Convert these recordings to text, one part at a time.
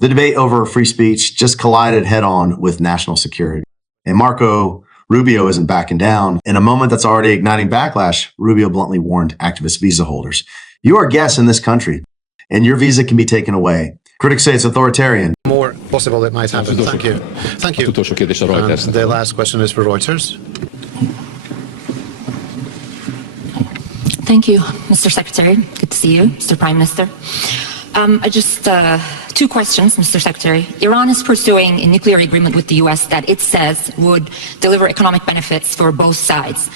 The debate over free speech just collided head-on with national security. And Marco Rubio isn't backing down. In a moment that's already igniting backlash, Rubio bluntly warned activist visa holders, "You are guests in this country, and your visa can be taken away." Critics say it's authoritarian. More possible it might happen. Thank you. Thank you. The last question is for Reuters. Thank you, Mr. Secretary. Good to see you, Mr. Prime Minister. Two questions, Mr. Secretary. Iran is pursuing a nuclear agreement with the U.S. that it says would deliver economic benefits for both sides.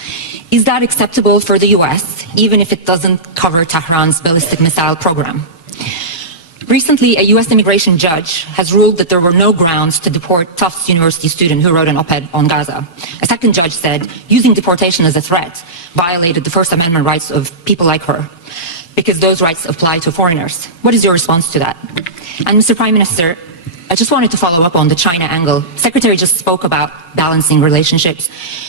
Is that acceptable for the U.S., even if it doesn't cover Tehran's ballistic missile program? Recently, a U.S. immigration judge has ruled that there were no grounds to deport Tufts University student who wrote an op-ed on Gaza. A second judge said using deportation as a threat violated the First Amendment rights of people like her, because those rights apply to foreigners. What is your response to that? And Mr. Prime Minister, I just wanted to follow up on the China angle. Secretary just spoke about balancing relationships.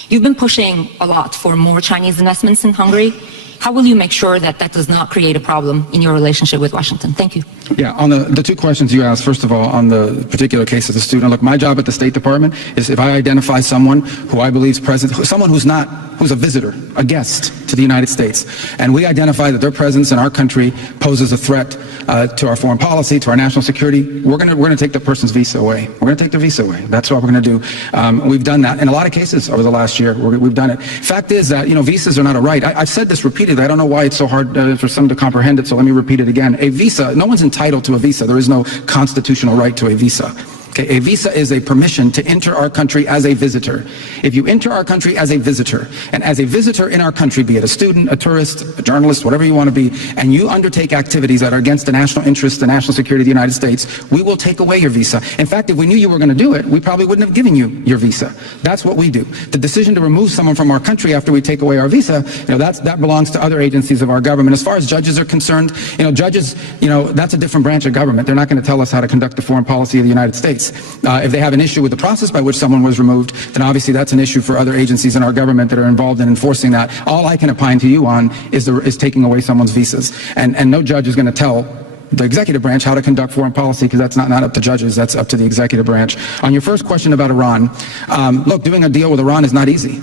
You've been pushing a lot for more Chinese investments in Hungary. How will you make sure that that does not create a problem in your relationship with Washington? Thank you. Yeah, on the two questions you asked, first of all, on the particular case of the student, look, my job at the State Department is if I identify someone who I believe is present, someone who's a visitor, a guest to the United States, and we identify that their presence in our country poses a threat to our foreign policy, to our national security, we're going to take the person's visa away. We're going to take their visa away. That's what we're going to do. We've done that in a lot of cases over the last year. We've done it. Fact is that, visas are not a right. I've said this repeatedly. I don't know why it's so hard for some to comprehend it, so let me repeat it again. A visa, no one's entitled to a visa. There is no constitutional right to a visa. Okay, a visa is a permission to enter our country as a visitor. If you enter our country as a visitor, and as a visitor in our country, be it a student, a tourist, a journalist, whatever you want to be, and you undertake activities that are against the national interest, the national security of the United States, we will take away your visa. In fact, if we knew you were going to do it, we probably wouldn't have given you your visa. That's what we do. The decision to remove someone from our country after we take away our visa, that belongs to other agencies of our government. As far as judges are concerned, judges, that's a different branch of government. They're not going to tell us how to conduct the foreign policy of the United States. If they have an issue with the process by which someone was removed, then obviously that's an issue for other agencies in our government that are involved in enforcing that. All I can opine to you on is taking away someone's visas. And no judge is going to tell the executive branch how to conduct foreign policy, because that's not up to judges, that's up to the executive branch. On your first question about Iran, look, doing a deal with Iran is not easy.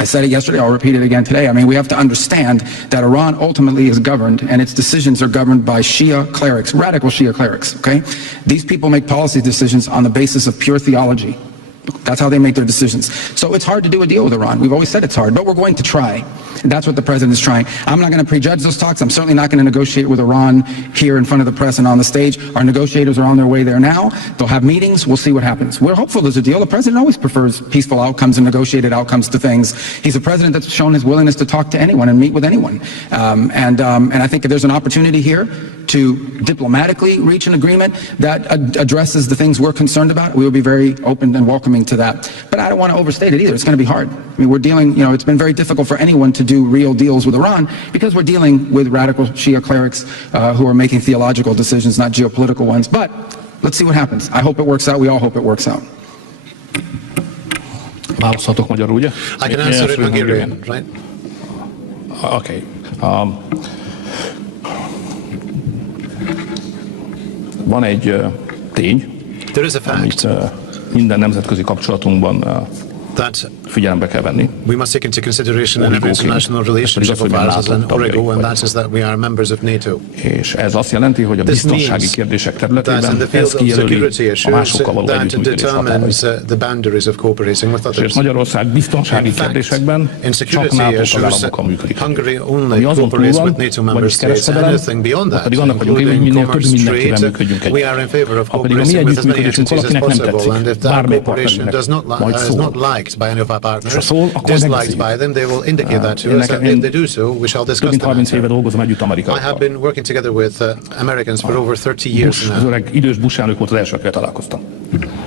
I said it yesterday, I'll repeat it again today. I mean, we have to understand that Iran ultimately is governed, and its decisions are governed by Shia clerics, radical Shia clerics, okay? These people make policy decisions on the basis of pure theology. That's how they make their decisions. So it's hard to do a deal with Iran. We've always said it's hard, but we're going to try. And that's what the president is trying. I'm not going to prejudge those talks. I'm certainly not going to negotiate with Iran here in front of the press and on the stage. Our negotiators are on their way there now. They'll have meetings. We'll see what happens. We're hopeful there's a deal. The president always prefers peaceful outcomes and negotiated outcomes to things. He's a president that's shown his willingness to talk to anyone and meet with anyone. And I think if there's an opportunity here to diplomatically reach an agreement that addresses the things we're concerned about, we will be very open and welcoming to that. But I don't want to overstate it either. It's going to be hard. I mean, we're dealing, it's been very difficult for anyone to do real deals with Iran because we're dealing with radical Shia clerics who are making theological decisions, not geopolitical ones. But let's see what happens. I hope it works out. We all hope it works out. Válaszolhatok magyarul, ugye? I can answer it in Hungarian, right? Okay. Van egy tény, amit minden nemzetközi kapcsolatunkban figyelembe kell venni. We must take into consideration in every international relationship of ours as an origo, and that is that we are members of NATO. És ez azt jelenti, hogy a biztonsági kérdések területében ez kijelöli a másokkal való együttműködés határait. És Magyarország biztonsági kérdésekben csak NATO tagállamokkal működik. Ami azon túl van, vagyis kereskedelem, pedig annak vagyunk éve, hogy minél több mindenkivel működjünk együtt. Ha pedig a mi együttműködésünk valakinek nem tetszik, bármely partnerünknek, majd szól. By any of our partners, disliked by them, they will indicate that to us, and if they do so, we shall discuss them. I have been working together with Americans for over 30 years now. Az öreg idős Bush elnök volt az első, akivel találkoztam.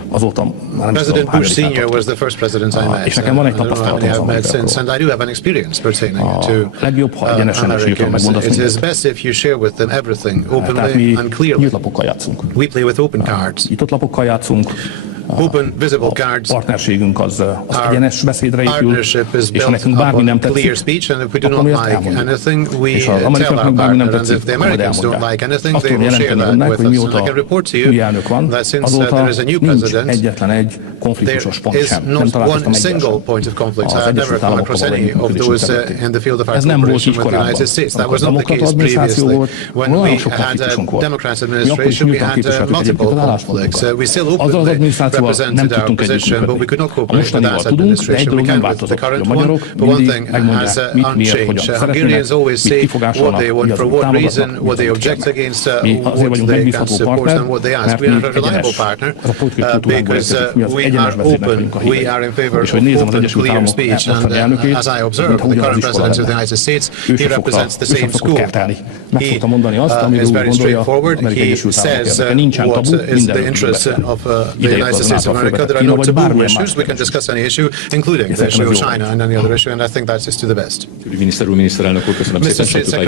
Azóta már nem President Bush Senior was the first president I met. És nekem van egy tapasztalatom az Amerikáról. And I do have an experience pertaining to legjobb, ha egyenesen és nyíltan megmondasz mindent. It is best if you share with them everything openly and clearly. Nyílt lapokkal játszunk. We play with open cards. Nyitott lapokkal játszunk. open, visible cards. Partnerségünk az egyenes beszédre épül, és ha nekünk bármi nem tetszik, akkor mi azt elmondjuk. És az amerikaiaknak bármi nem tetszik, akkor majd elmondják. Azt tudom jelenteni önnek, hogy mióta új elnök van, azóta nincs egyetlen egy konfliktusos pont sem. Nem találkoztam egyet az Egyesült Államokkal való működésünk között. Ez nem volt így korábban. Amikor a demokrata adminisztráció volt, nagyon sok konfliktusunk volt. Mi akkor is nyíltan képviseltük egyébként az álláspontunkat. Azzal az adminisztrációval nem tudtunk együttműködni. A mostanival tudunk, de egy dolog nem változott, hogy a magyarok mindig megmondják, mit, miért, hogyan szeretnének, mit kifogásolnak, mi az, amit támogatnak, mit kérnek. Mi azért vagyunk megbízható partner, mert mi egyenes, az a politikai kultúránkból érkezik, mi az egyenes beszédnek vagyunk a hívei. És hogy nézem az Egyesült Államok mostani elnökét, mintha ugyanaz iskola lenne. Ő sem szokott kertelni. Meg szokta mondani azt, amiről úgy gondolja, Amerikai Egyesült Államok érdeke. Nincsen tabu, mindenről tudunk beszélni. Ide jött az NATO főbe. Kína vagy bármilyen más kérdés. Miniszter úr, miniszterelnök úr, köszönöm szépen.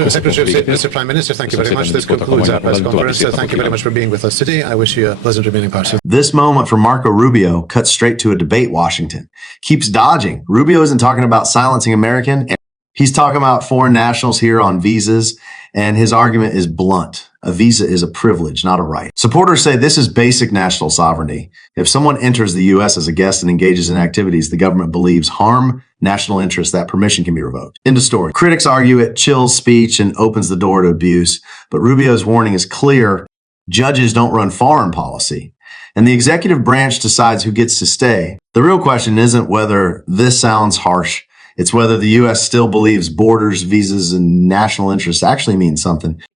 Mr. Prime Minister, thank you very much. This concludes our press conference. Thank you very much for being with us today. I wish you a pleasant remaining part. This moment for Marco Rubio cuts straight to a debate Washington. Keeps dodging. Rubio isn't talking about silencing American. He's talking about foreign nationals here on visas, and his argument is blunt. A visa is a privilege, not a right. Supporters say this is basic national sovereignty. If someone enters the U.S. as a guest and engages in activities the government believes harm national interests, that permission can be revoked. End of story. Critics argue it chills speech and opens the door to abuse, but Rubio's warning is clear. Judges don't run foreign policy, and the executive branch decides who gets to stay. The real question isn't whether this sounds harsh. It's whether the U.S. still believes borders, visas, and national interests actually mean something.